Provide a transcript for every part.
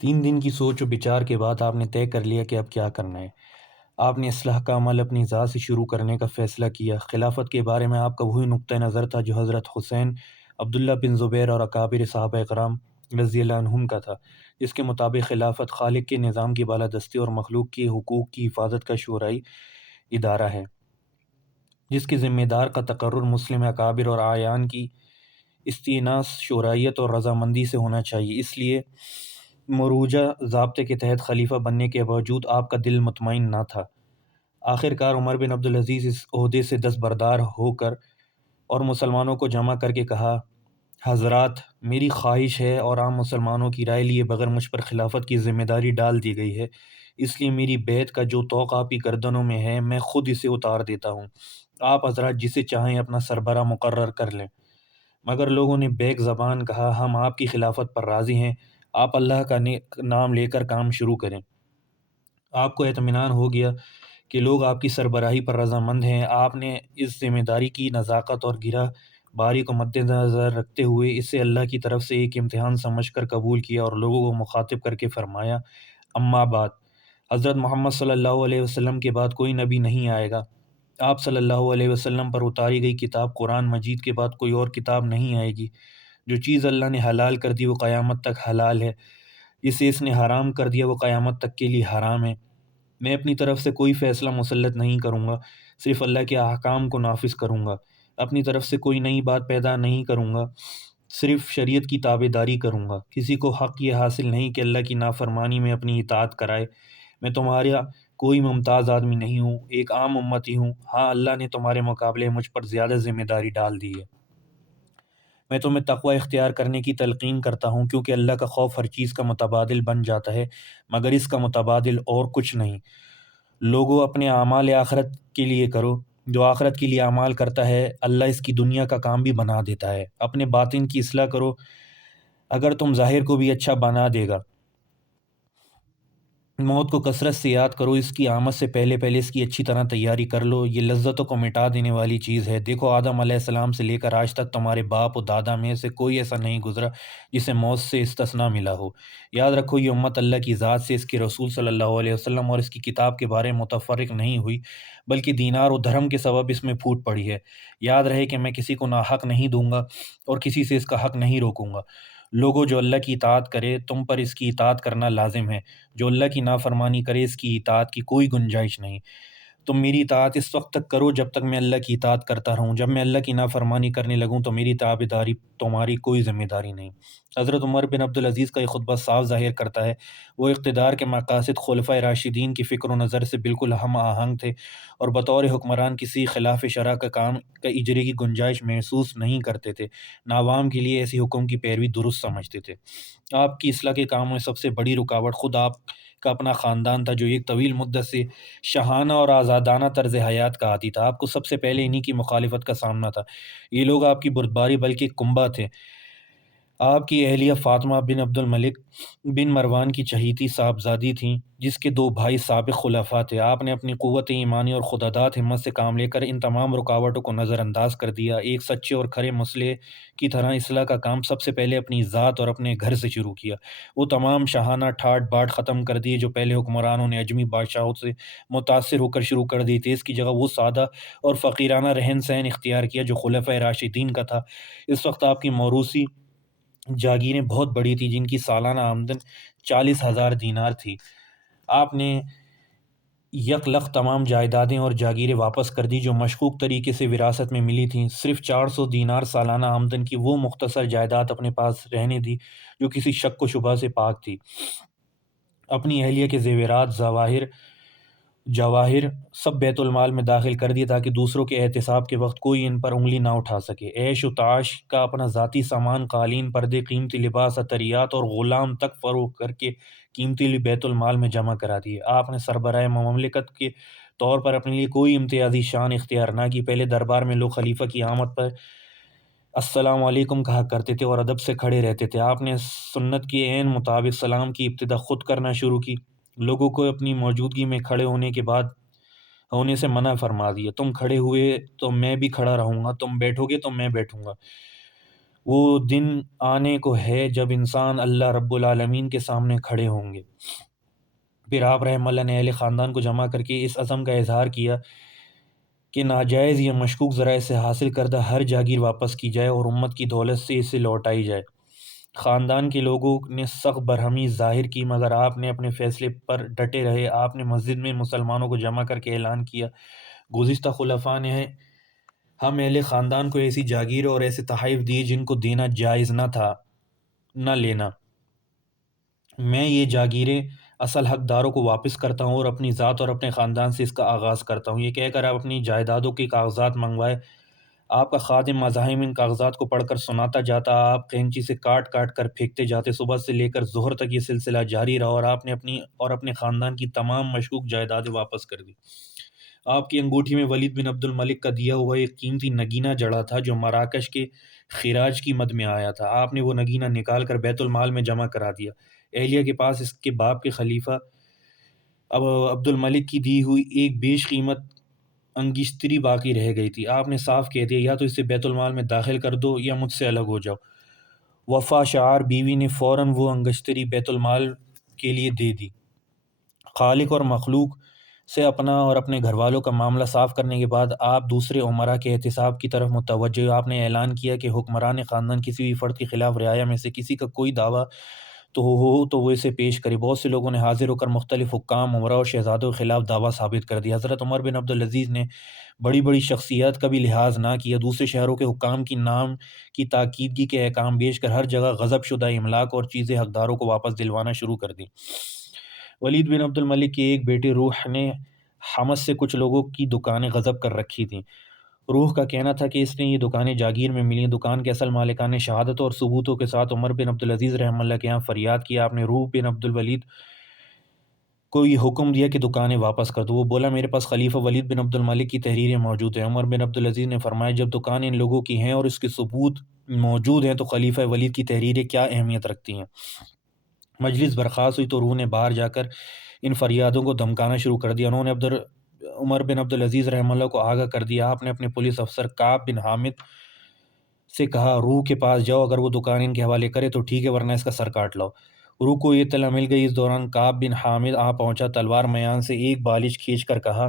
3 دن کی سوچ و بچار کے بعد آپ نے طے کر لیا کہ اب کیا کرنا ہے۔ آپ نے اصلاح کا عمل اپنی ذات سے شروع کرنے کا فیصلہ کیا۔ خلافت کے بارے میں آپ کا وہی نقطہ نظر تھا جو حضرت حسین، عبداللہ بن زبیر اور اکابر صحابہ کرام رضی اللہ عنہم کا تھا، جس کے مطابق خلافت خالق کے نظام کی بالادستی اور مخلوق کے حقوق کی حفاظت کا شورائے ادارہ ہے، جس کے ذمہ دار کا تقرر مسلم اکابر اور اعیان کی استئناس، شورائیت اور رضامندی سے ہونا چاہیے۔ اس لیے مروجہ ضابطے کے تحت خلیفہ بننے کے باوجود آپ کا دل مطمئن نہ تھا۔ آخر کار عمر بن عبدالعزیز اس عہدے سے دستبردار ہو کر اور مسلمانوں کو جمع کر کے کہا: حضرات، میری خواہش ہے اور عام مسلمانوں کی رائے لیے بغیر مجھ پر خلافت کی ذمہ داری ڈال دی گئی ہے، اس لیے میری بیعت کا جو طوق آپ کی گردنوں میں ہے میں خود اسے اتار دیتا ہوں۔ آپ حضرات جسے چاہیں اپنا سربراہ مقرر کر لیں۔ مگر لوگوں نے بیک زبان کہا: ہم آپ کی خلافت پر راضی ہیں، آپ اللہ کا نام لے کر کام شروع کریں۔ آپ کو اطمینان ہو گیا کہ لوگ آپ کی سربراہی پر رضامند ہیں۔ آپ نے اس ذمہ داری کی نزاکت اور گرہ باری کو مد نظر رکھتے ہوئے اسے اللہ کی طرف سے ایک امتحان سمجھ کر قبول کیا اور لوگوں کو مخاطب کر کے فرمایا: اما بعد، حضرت محمد صلی اللہ علیہ وسلم کے بعد کوئی نبی نہیں آئے گا۔ آپ صلی اللہ علیہ وسلم پر اتاری گئی کتاب قرآن مجید کے بعد کوئی اور کتاب نہیں آئے گی۔ جو چیز اللہ نے حلال کر دی وہ قیامت تک حلال ہے، جسے اس نے حرام کر دیا وہ قیامت تک کے لیے حرام ہے۔ میں اپنی طرف سے کوئی فیصلہ مسلط نہیں کروں گا، صرف اللہ کے احکام کو نافذ کروں گا۔ اپنی طرف سے کوئی نئی بات پیدا نہیں کروں گا، صرف شریعت کی تابع داری کروں گا۔ کسی کو حق یہ حاصل نہیں کہ اللہ کی نافرمانی میں اپنی اطاعت کرائے۔ میں تمہارا کوئی ممتاز آدمی نہیں ہوں، ایک عام امتی ہوں۔ ہاں، اللہ نے تمہارے مقابلے مجھ پر زیادہ ذمہ داری ڈال دی ہے۔ میں تمہیں تقوی اختیار کرنے کی تلقین کرتا ہوں، کیونکہ اللہ کا خوف ہر چیز کا متبادل بن جاتا ہے، مگر اس کا متبادل اور کچھ نہیں۔ لوگوں، اپنے اعمال آخرت کے لیے کرو۔ جو آخرت کے لیے اعمال کرتا ہے اللہ اس کی دنیا کا کام بھی بنا دیتا ہے۔ اپنے باطن کی اصلاح کرو، اگر تم ظاہر کو بھی اچھا بنا دے گا۔ موت کو کثرت سے یاد کرو، اس کی آمد سے پہلے اس کی اچھی طرح تیاری کر لو، یہ لذتوں کو مٹا دینے والی چیز ہے۔ دیکھو، آدم علیہ السلام سے لے کر آج تک تمہارے باپ و دادا میں سے کوئی ایسا نہیں گزرا جسے موت سے استثناء ملا ہو۔ یاد رکھو، یہ امت اللہ کی ذات سے، اس کے رسول صلی اللہ علیہ وسلم اور اس کی کتاب کے بارے میں متفرق نہیں ہوئی، بلکہ دینار و دھرم کے سبب اس میں پھوٹ پڑی ہے۔ یاد رہے کہ میں کسی کو ناحق نہیں دوں گا اور کسی سے اس کا حق نہیں روکوں گا۔ لوگوں، جو اللہ کی اطاعت کرے تم پر اس کی اطاعت کرنا لازم ہے، جو اللہ کی نافرمانی کرے اس کی اطاعت کی کوئی گنجائش نہیں۔ تم میری اطاعت اس وقت تک کرو جب تک میں اللہ کی اطاعت کرتا رہوں، جب میں اللہ کی نافرمانی کرنے لگوں تو میری تابعداری تمہاری کوئی ذمہ داری نہیں۔ حضرت عمر بن عبدالعزیز کا یہ خطبہ صاف ظاہر کرتا ہے وہ اقتدار کے مقاصد خلفائے راشدین کی فکر و نظر سے بالکل ہم آہنگ تھے اور بطور حکمران کسی خلاف شرع کا کام کا اجرے کی گنجائش محسوس نہیں کرتے تھے، نہ عوام کے لیے ایسی حکم کی پیروی درست سمجھتے تھے۔ آپ کی اصلاح کے کاموں میں سب سے بڑی رکاوٹ خود آپ کا اپنا خاندان تھا، جو ایک طویل مدت سے شاہانہ اور آزادانہ طرز حیات کا عادی تھا۔ آپ کو سب سے پہلے انہی کی مخالفت کا سامنا تھا۔ یہ لوگ آپ کی بردباری بلکہ کنبہ تھے۔ آپ کی اہلیہ فاطمہ بن عبد الملک بن مروان کی چہیتی صاحبزادی تھیں، جس کے 2 بھائی سابق خلفاء تھے۔ آپ نے اپنی قوت ایمانی اور خداداد ہمت سے کام لے کر ان تمام رکاوٹوں کو نظر انداز کر دیا۔ ایک سچے اور کھرے مسلح کی طرح اصلاح کا کام سب سے پہلے اپنی ذات اور اپنے گھر سے شروع کیا۔ وہ تمام شاہانہ ٹھاٹ باٹ ختم کر دیے جو پہلے حکمرانوں نے اجمی بادشاہوں سے متاثر ہو کر شروع کر دی تھی۔ اس کی جگہ وہ سادہ اور فقیرانہ رہن سہن اختیار کیا جو خلفائے راشدین کا تھا۔ اس وقت آپ کی موروثی جاگیریں بہت بڑی تھیں، جن کی سالانہ آمدن 40,000 دینار تھی۔ آپ نے یکلخت تمام جائیدادیں اور جاگیریں واپس کر دی جو مشکوک طریقے سے وراثت میں ملی تھیں۔ صرف 400 دینار سالانہ آمدن کی وہ مختصر جائیداد اپنے پاس رہنے دی جو کسی شک و شبہ سے پاک تھی۔ اپنی اہلیہ کے زیورات، جواہر سب بیت المال میں داخل کر دیے تاکہ دوسروں کے احتساب کے وقت کوئی ان پر انگلی نہ اٹھا سکے۔ عیش و تعاش کا اپنا ذاتی سامان، قالین، پردے، قیمتی لباس، عطریات اور غلام تک فروخت کر کے قیمتی بیت المال میں جمع کرا دیے۔ آپ نے سربراہ مملکت کے طور پر اپنے لیے کوئی امتیازی شان اختیار نہ کی۔ پہلے دربار میں لوگ خلیفہ کی آمد پر السلام علیکم کہا کرتے تھے اور ادب سے کھڑے رہتے تھے۔ آپ نے سنت کے عین مطابق سلام کی ابتدا خود کرنا شروع کی۔ لوگوں کو اپنی موجودگی میں کھڑے ہونے سے منع فرما دیا۔ تم کھڑے ہوئے تو میں بھی کھڑا رہوں گا، تم بیٹھو گے تو میں بیٹھوں گا۔ وہ دن آنے کو ہے جب انسان اللہ رب العالمین کے سامنے کھڑے ہوں گے۔ پھر آپ رحمہ اللہ نے اہل خاندان کو جمع کر کے اس عزم کا اظہار کیا کہ ناجائز یا مشکوک ذرائع سے حاصل کردہ ہر جاگیر واپس کی جائے اور امت کی دولت سے اسے لوٹائی جائے۔ خاندان کے لوگوں نے سخت برہمی ظاہر کی، مگر آپ نے اپنے فیصلے پر ڈٹے رہے۔ آپ نے مسجد میں مسلمانوں کو جمع کر کے اعلان کیا، گزشتہ خلفاء نے ہم اہل خاندان کو ایسی جاگیر اور ایسے تحائف دیے جن کو دینا جائز نہ تھا، نہ لینا۔ میں یہ جاگیریں اصل حقداروں کو واپس کرتا ہوں اور اپنی ذات اور اپنے خاندان سے اس کا آغاز کرتا ہوں۔ یہ کہہ کر آپ اپنی جائیدادوں کے کاغذات منگوائے۔ آپ کا خادم مزاحم ان کاغذات کو پڑھ کر سناتا جاتا، آپ قینچی سے کاٹ کاٹ کر پھینکتے جاتے۔ صبح سے لے کر ظہر تک یہ سلسلہ جاری رہا اور آپ نے اپنے خاندان کی تمام مشکوک جائیدادیں واپس کر دی۔ آپ کی انگوٹھی میں ولید بن عبد الملک کا دیا ہوا ایک قیمتی نگینہ جڑا تھا جو مراکش کے خراج کی مد میں آیا تھا۔ آپ نے وہ نگینہ نکال کر بیت المال میں جمع کرا دیا۔ اہلیہ کے پاس اس کے باپ کے خلیفہ اب عبد الملک کی دی ہوئی ایک بیش قیمت انگشتری باقی رہ گئی تھی۔ آپ نے صاف کہہ دیا، یا تو اسے بیت المال میں داخل کر دو یا مجھ سے الگ ہو جاؤ۔ وفا شعار بیوی نے فوراً وہ انگشتری بیت المال کے لیے دے دی۔ خالق اور مخلوق سے اپنا اور اپنے گھر والوں کا معاملہ صاف کرنے کے بعد آپ دوسرے امراء کے احتساب کی طرف متوجہ۔ آپ نے اعلان کیا کہ حکمران خاندان کسی بھی فرد کے خلاف رعایا میں سے کسی کا کوئی دعویٰ تو وہ اسے پیش کرے۔ بہت سے لوگوں نے حاضر ہو کر مختلف حکام، امراء اور شہزادوں کے خلاف دعویٰ ثابت کر دیا۔ حضرت عمر بن عبدالعزیز نے بڑی بڑی شخصیات کا بھی لحاظ نہ کیا، دوسرے شہروں کے حکام کی نام کی تاکیدگی کے احکام بیچ کر ہر جگہ غضب شدہ املاک اور چیزیں حقداروں کو واپس دلوانا شروع کر دی۔ ولید بن عبد الملک کے ایک بیٹے روح نے حمص سے کچھ لوگوں کی دکانیں غصب کر رکھی تھیں۔ روح کا کہنا تھا کہ اس نے یہ دکانیں جاگیر میں ملیں۔ دکان کے اصل مالکان نے شہادتوں اور ثبوتوں کے ساتھ عمر بن عبدالعزیز رحمہ اللہ کے یہاں فریاد کیا۔ آپ نے روح بن عبد الولید کو یہ حکم دیا کہ دکانیں واپس کر دو۔ وہ بولا، میرے پاس خلیفہ ولید بن عبد الملک کی تحریریں موجود ہیں۔ عمر بن عبدالعزیز نے فرمایا، جب دکان ان لوگوں کی ہیں اور اس کے ثبوت موجود ہیں تو خلیفہ ولید کی تحریریں کیا اہمیت رکھتی ہیں؟ مجلس برخاست ہوئی تو روح نے باہر جا کر ان فریادوں کو دھمکانا شروع کر دیا۔ انہوں نے عمر بن عبدالعزیز رحمہ اللہ کو آگاہ کر دیا۔ آپ نے اپنے پولیس افسر کعب بن حامد سے کہا، روح کے پاس جاؤ، اگر وہ دکان ان کے حوالے کرے تو ٹھیک ہے، ورنہ اس کا سر کاٹ لاؤ۔ روح کو یہ اطلاع مل گئی۔ اس دوران کعب بن حامد پہنچا، تلوار میان سے ایک بالش کھینچ کر کہا،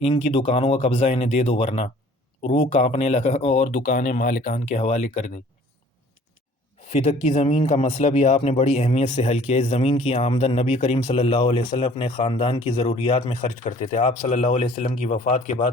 ان کی دکانوں کا قبضہ انہیں دے دو ورنہ۔ روح کانپنے لگا اور دکانیں مالکان کے حوالے کر دیں۔ فدق کی زمین کا مسئلہ بھی آپ نے بڑی اہمیت سے حل کیا۔ اس زمین کی آمدن نبی کریم صلی اللہ علیہ وسلم اپنے خاندان کی ضروریات میں خرچ کرتے تھے۔ آپ صلی اللہ علیہ وسلم کی وفات کے بعد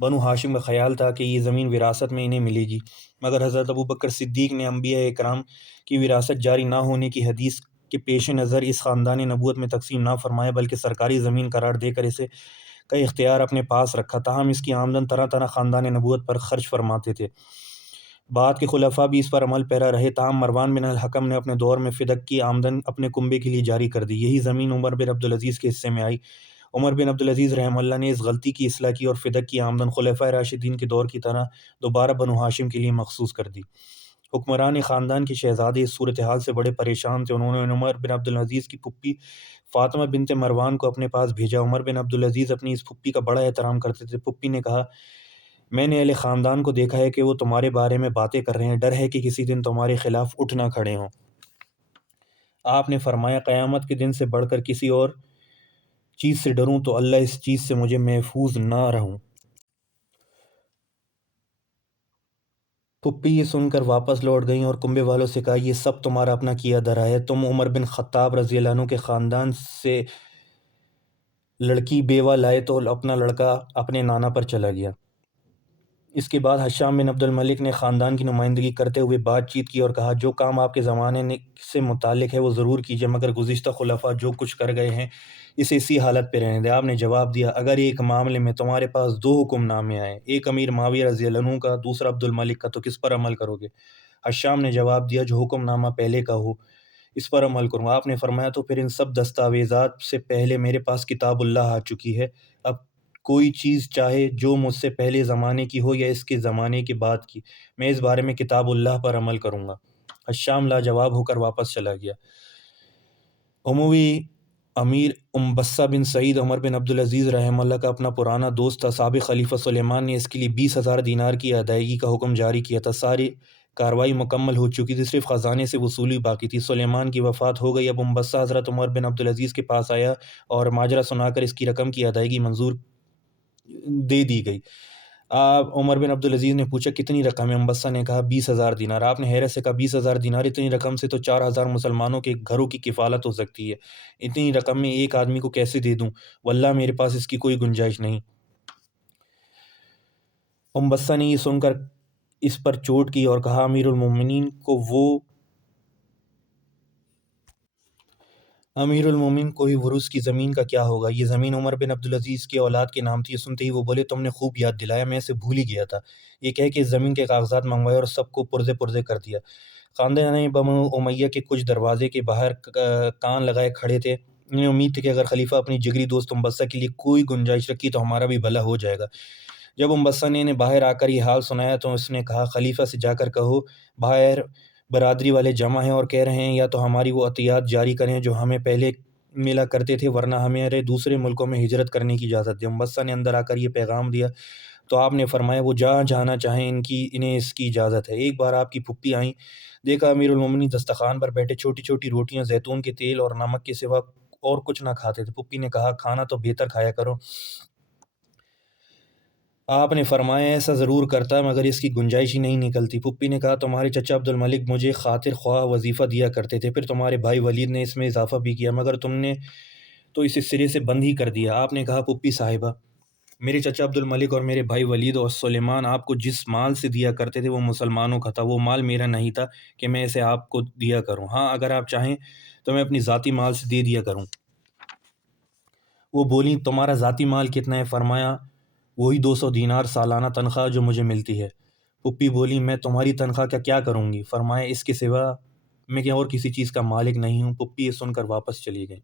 بنو ہاشم کا خیال تھا کہ یہ زمین وراثت میں انہیں ملے گی، مگر حضرت ابوبکر صدیق نے انبیاء اکرام کی وراثت جاری نہ ہونے کی حدیث کے پیش نظر اس خاندان نبوت میں تقسیم نہ فرمایا، بلکہ سرکاری زمین قرار دے کر اسے کا اختیار اپنے پاس رکھا۔ تاہم اس کی آمدن طرح طرح خاندان نبوت پر خرچ فرماتے تھے۔ بعد کے خلفاء بھی اس پر عمل پیرا رہے، تاہم مروان بن الحکم نے اپنے دور میں فدق کی آمدن اپنے کنبے کے لیے جاری کر دی۔ یہی زمین عمر بن عبدالعزیز کے حصے میں آئی۔ عمر بن عبدالعزیز رحمہ اللہ نے اس غلطی کی اصلاح کی اور فدق کی آمدن خلفائے راشدین کے دور کی طرح دوبارہ بنو ہاشم کے لیے مخصوص کر دی۔ حکمران خاندان کے شہزادے اس صورتحال سے بڑے پریشان تھے۔ انہوں نے عمر بن عبدالعزیز کی پھپھی فاطمہ بنت مروان کو اپنے پاس بھیجا۔ عمر بن عبدالعزیز اپنی اس پھپھی کا بڑا احترام کرتے تھے۔ پھپھی نے کہا، میں نے اہل خاندان کو دیکھا ہے کہ وہ تمہارے بارے میں باتیں کر رہے ہیں، ڈر ہے کہ کسی دن تمہارے خلاف اٹھ نہ کھڑے ہوں۔ آپ نے فرمایا، قیامت کے دن سے بڑھ کر کسی اور چیز سے ڈروں تو اللہ اس چیز سے مجھے محفوظ نہ رہوں۔ پھپھی یہ سن کر واپس لوٹ گئیں اور کنبے والوں سے کہا، یہ سب تمہارا اپنا کیا دھرا ہے۔ تم عمر بن خطاب رضی اللہ عنہ کے خاندان سے لڑکی بیوہ لائے تو اپنا لڑکا اپنے نانا پر چلا گیا۔ اس کے بعد ہشام بن عبد الملک نے خاندان کی نمائندگی کرتے ہوئے بات چیت کی اور کہا، جو کام آپ کے زمانے سے متعلق ہے وہ ضرور کیجیے، مگر گزشتہ خلفاء جو کچھ کر گئے ہیں اسے اسی حالت پہ رہنے دیں۔ آپ نے جواب دیا، اگر ایک معاملے میں تمہارے پاس دو حکم نامے آئیں، ایک امیر معاویہ رضی اللہ عنہ کا، دوسرا عبد الملک کا، تو کس پر عمل کرو گے؟ ہشام نے جواب دیا، جو حکم نامہ پہلے کا ہو اس پر عمل کروں گا۔ آپ نے فرمایا، تو پھر ان سب دستاویزات سے پہلے میرے پاس کتاب اللہ آ چکی ہے، اب کوئی چیز چاہے جو مجھ سے پہلے زمانے کی ہو یا اس کے زمانے کے بعد کی، میں اس بارے میں کتاب اللہ پر عمل کروں گا۔ ہشام لاجواب ہو کر واپس چلا گیا۔ اموی امیر امبسہ بن سعید عمر بن عبدالعزیز رحمہ اللہ کا اپنا پرانا دوست تھا۔ سابق خلیفہ سلیمان نے اس کے لیے 20,000 دینار کی ادائیگی کا حکم جاری کیا تھا۔ ساری کارروائی مکمل ہو چکی تھی، صرف خزانے سے وصولی باقی تھی۔ سلیمان کی وفات ہو گئی۔ اب امبسہ حضرت عمر بن عبدالعزیز کے پاس آیا اور ماجرا سنا کر اس کی رقم کی ادائیگی منظور دے دی گئی۔ عمر بن عبدالعزیز نے پوچھا کتنی رقم ہے؟ امبسہ نے کہا 20,000 دینار۔ آپ نے حیرت سے کہا 20,000 دینار؟ اتنی رقم سے تو 4,000 مسلمانوں کے گھروں کی کفالت ہو سکتی ہے، اتنی رقم میں ایک آدمی کو کیسے دے دوں؟ واللہ میرے پاس اس کی کوئی گنجائش نہیں۔ امبسہ نے یہ سن کر اس پر چوٹ کی اور کہا امیر المومنین کو ہی ورث کی زمین کا کیا ہوگا؟ یہ زمین عمر بن عبدالعزیز کے اولاد کے نام تھی۔ سنتے ہی وہ بولے تم نے خوب یاد دلایا، میں اسے بھول ہی گیا تھا۔ یہ کہہ کے اس زمین کے کاغذات منگوائے اور سب کو پرزے پرزے کر دیا۔ خاندان بنو امیہ کے کچھ دروازے کے باہر کان لگائے کھڑے تھے۔ انہیں امید تھی کہ اگر خلیفہ اپنی جگری دوست امبسہ کے لیے کوئی گنجائش رکھی تو ہمارا بھی بھلا ہو جائے گا۔ جب امبسہ نے انہیں باہر آ کر یہ حال سنایا تو اس نے کہا خلیفہ سے جا کر کہو باہر برادری والے جمع ہیں اور کہہ رہے ہیں یا تو ہماری وہ عطیات جاری کریں جو ہمیں پہلے ملا کرتے تھے، ورنہ ہمیں دوسرے ملکوں میں ہجرت کرنے کی اجازت دیں۔ امبسہ نے اندر آ کر یہ پیغام دیا تو آپ نے فرمایا وہ جہاں جانا چاہیں انہیں اس کی اجازت ہے۔ ایک بار آپ کی پھپھی آئیں، دیکھا امیر المومنین دسترخوان پر بیٹھے چھوٹی چھوٹی روٹیاں زیتون کے تیل اور نمک کے سوا اور کچھ نہ کھاتے تھے۔ پھپھی نے کہا کھانا تو بہتر کھایا کرو۔ آپ نے فرمایا ایسا ضرور کرتا مگر اس کی گنجائش ہی نہیں نکلتی۔ پھپھی نے کہا تمہارے چچا عبدالملک مجھے خاطر خواہ وظیفہ دیا کرتے تھے، پھر تمہارے بھائی ولید نے اس میں اضافہ بھی کیا، مگر تم نے تو اسے سرے سے بند ہی کر دیا۔ آپ نے کہا پھپھی صاحبہ، میرے چچا عبدالملک اور میرے بھائی ولید اور سلیمان آپ کو جس مال سے دیا کرتے تھے وہ مسلمانوں کا تھا، وہ مال میرا نہیں تھا کہ میں اسے آپ کو دیا کروں۔ ہاں اگر آپ چاہیں تو میں اپنی ذاتی مال سے دے دیا کروں۔ وہ بولیں تمہارا ذاتی مال کتنا ہے؟ فرمایا وہی 200 دینار سالانہ تنخواہ جو مجھے ملتی ہے۔ پھپھی بولی میں تمہاری تنخواہ کا کیا کروں گی؟ فرمایا اس کے سوا میں اور کسی چیز کا مالک نہیں ہوں۔ پھپھی یہ سن کر واپس چلی گئی۔